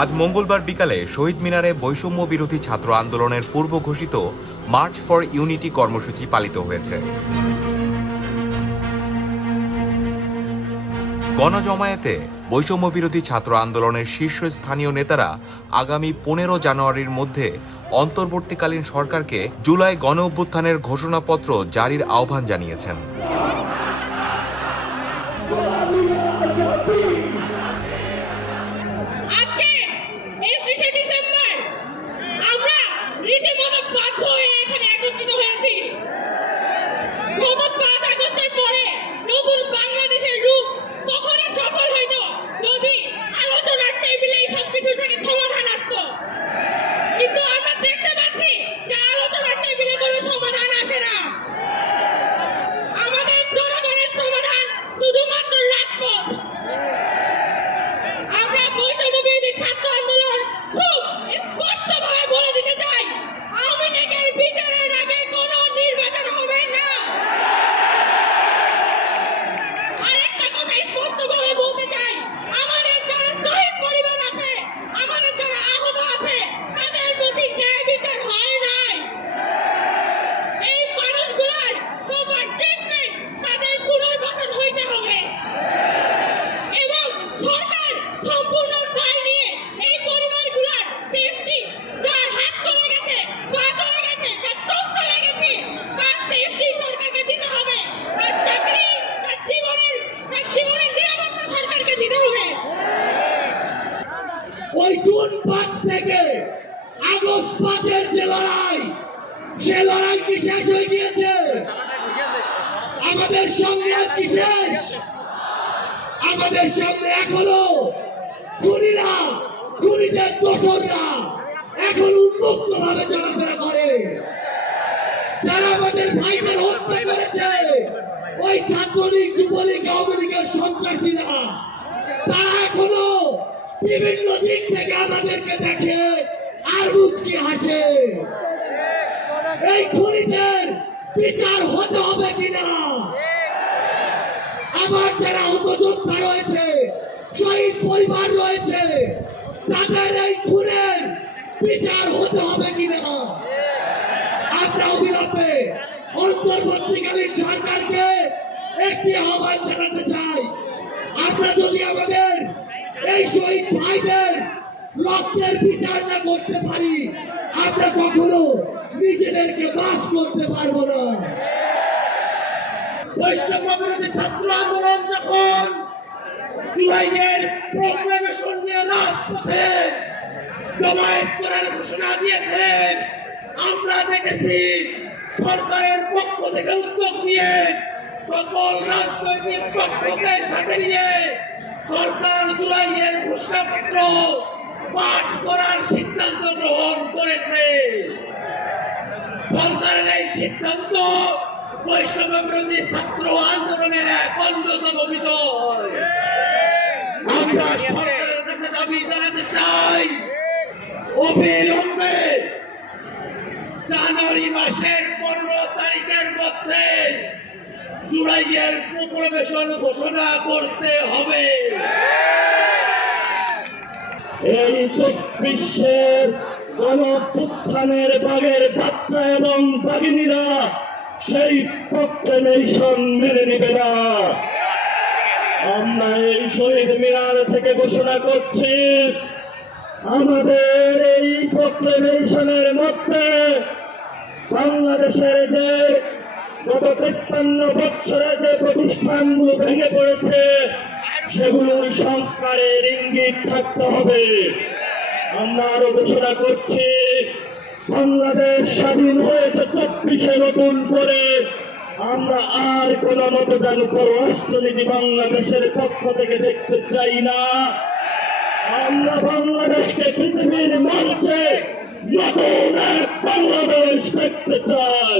আজ মঙ্গলবার বিকালে শহীদ মিনারে বৈষম্য বিরোধী ছাত্র আন্দোলনের পূর্ব ঘোষিত মার্চ ফর ইউনিটি কর্মসূচি পালিত হয়েছে। গণজমায়েতে বৈষম্য বিরোধী ছাত্র আন্দোলনের শীর্ষস্থানীয় নেতারা আগামী 15 জানুয়ারির মধ্যে অন্তর্বর্তীকালীন সরকারকে জুলাই গণ অভ্যুত্থানের ঘোষণাপত্র জারির আহ্বান জানিয়েছেন। ওই জুন 5 থেকে আগস্ট 5-এর যে লড়াই, সে লড়াই কি শেষ হয়ে গিয়েছে? আমাদের সংগ্রাম কি শেষ? আমাদের সামনে এখনো খুনিরা, খুনিদের দোসররা এখন উন্মুক্ত ভাবে চলাফেরা করে। যারা আমাদের ভাইদের হত্যা করেছে, ওই ছাত্রলীগ, যুবলীগ, আওয়ামী লীগের সন্ত্রাসীরা, তারা এখনো বিভিন্ন দিক থেকে আমাদেরকে দেখে আর মুচকি হাসে। এই খুনিদের বিচার হতে হবে কিনা? আমার যারা আহত যোদ্ধা রয়েছে, শহীদ পরিবার রয়েছে, তাদের এই খুনের বিচার হতে হবে কিনা? আমরা অবিলম্বে অন্তর্বর্তীকালীন সরকারকে একটি আহ্বান জানাতে চাই। আমরা যদি আমাদের এই শহীদ ভাইদের রক্তের বিচার না করতে পারি, আমরা কখনো নিজেদেরকে বাস করতে পারবো না। বৈষম্য বিরোধী ছাত্র আন্দোলন যখন জুলাইয়ের প্রোক্লেমেশন নিয়ে রাজপথে জমায়েত করার ঘোষণা দিয়েছে, আমরা দেখেছি সরকারের পক্ষ থেকে উদ্যোগ নিয়ে সকল রাজনৈতিক পক্ষকে সাথে নিয়ে সরকার জুলাইয়ের ঘোষণাপত্র পাঠ করার সিদ্ধান্ত গ্রহণ করেছে। সরকারের এই সিদ্ধান্ত বৈষম্য বিরোধী ছাত্র আন্দোলনের এক অন্যতম বিষয়। আমরা সরকারের কাছে দাবি জানাতে চাই, অবিলম্বে জানুয়ারি মাসের 15 তারিখের মধ্যে জুলাইয়ের প্রোক্লেমেশন ঘোষণা করতে হবে। এই বিশ্বের গণঅভ্যুত্থানের বাগের বাচ্চা এবং বাগিনীরা সেই প্রোক্লেমেশন মেনে নিবে না। আমরা এই শহীদ মিনার থেকে ঘোষণা করছি, আমাদের এই প্রোক্লেমেশনের মধ্যে বাংলাদেশের যে গত 53 বছরে যে প্রতিষ্ঠানগুলো ভেঙে পড়েছে, সেগুলোর সংস্কারের ইঙ্গিত থাকতে হবে। আমরা আরো ঘোষণা করছি, বাংলাদেশ স্বাধীন হয়েছে 24-এ নতুন করে। আমরা আর কোন নতজানু রাষ্ট্রনীতি বাংলাদেশের পক্ষ থেকে দেখতে চাই না। আমরা বাংলাদেশকে পৃথিবীর মঞ্চে নতুন এক বাংলাদেশ দেখতে চাই।